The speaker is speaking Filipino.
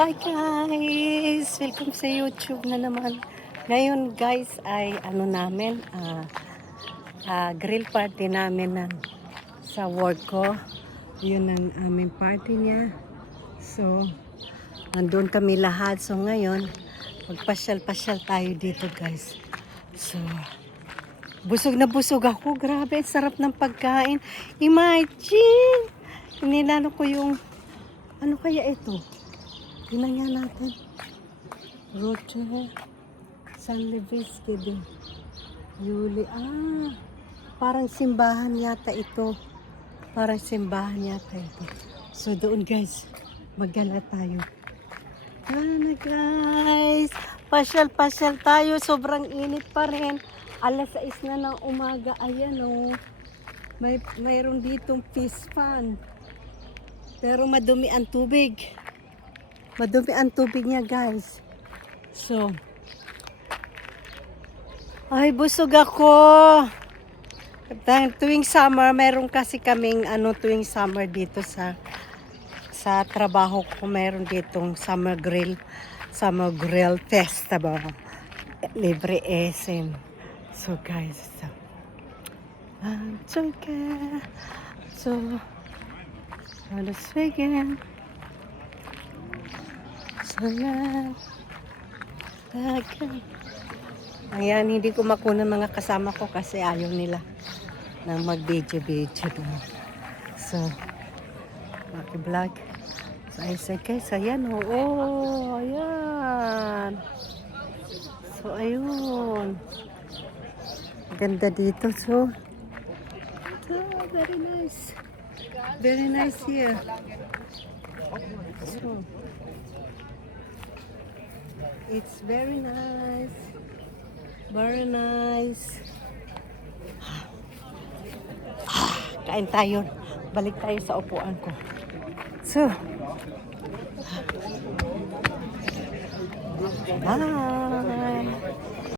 Hi guys! Welcome sa YouTube na naman. Ngayon guys ay grill party namin sa work ko. Yun ang aming party niya. So, nandun kami lahat. So ngayon, magpasyal-pasyal tayo dito guys. So, busog na busog ako. Grabe, sarap ng pagkain. Imagine! Inilano ko yung, ano kaya ito? Tingnan nga natin. Roche, San Luis de Yuli. Parang simbahan yata ito. Parang simbahan yata ito. So doon guys, maggala tayo. Na guys, pasyal-pasyal tayo. Sobrang init pa rin. Alas 6 na ng umaga. Ayan oh. Mayroon ditong fish pan. Pero madumi ang tubig. Madumi ang tubig niya guys. So, ay busog ako. Tuwing summer, mayroon kasi kaming tuwing summer dito sa trabaho ko, mayroon ditong summer grill festival. Libre SM. So guys, so, let's begin. Ayan, hindi ko makuna mga kasama ko kasi ayaw nila na mag-video doon. So, maki-vlog. So, I said guys, ayan ayan. So, ayun. Ganda dito. So, very nice. Very nice here. So, it's very nice. Very nice. Kain tayo. Balik tayo sa upuan ko. So, bye.